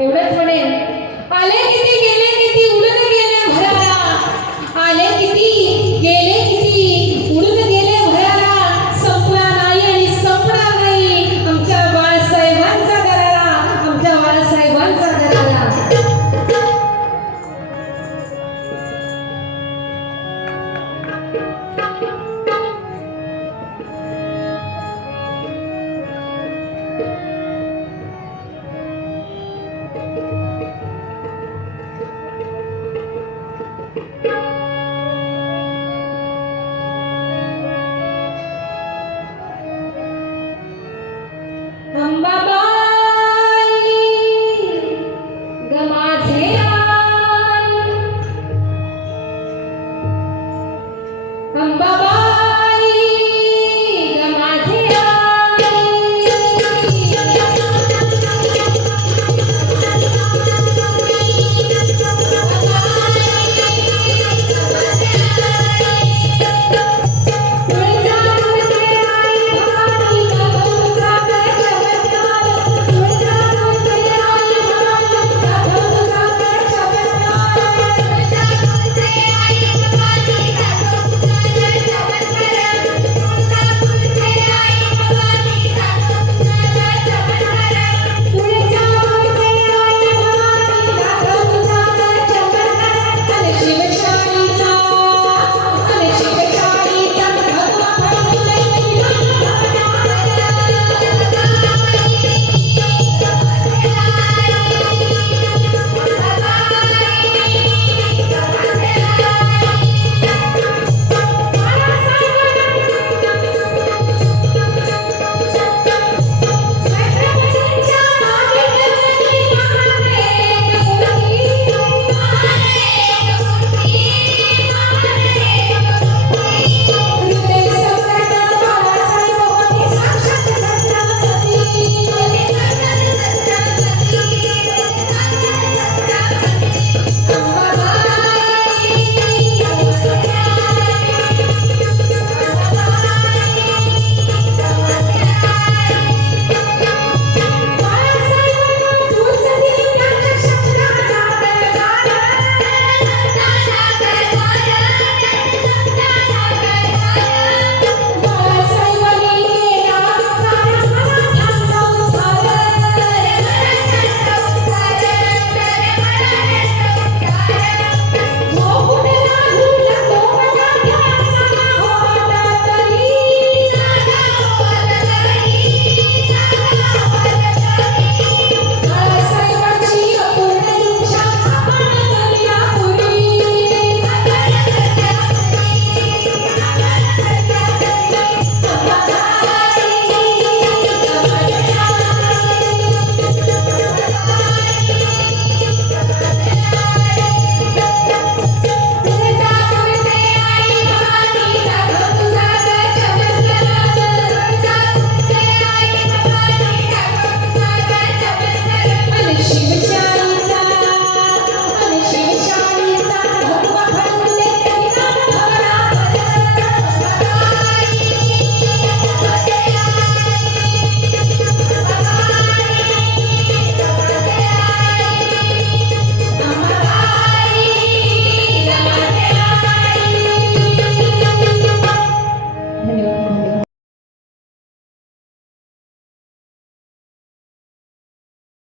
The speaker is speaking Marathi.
एवढंच म्हणेन. आले किती गेले किती उलट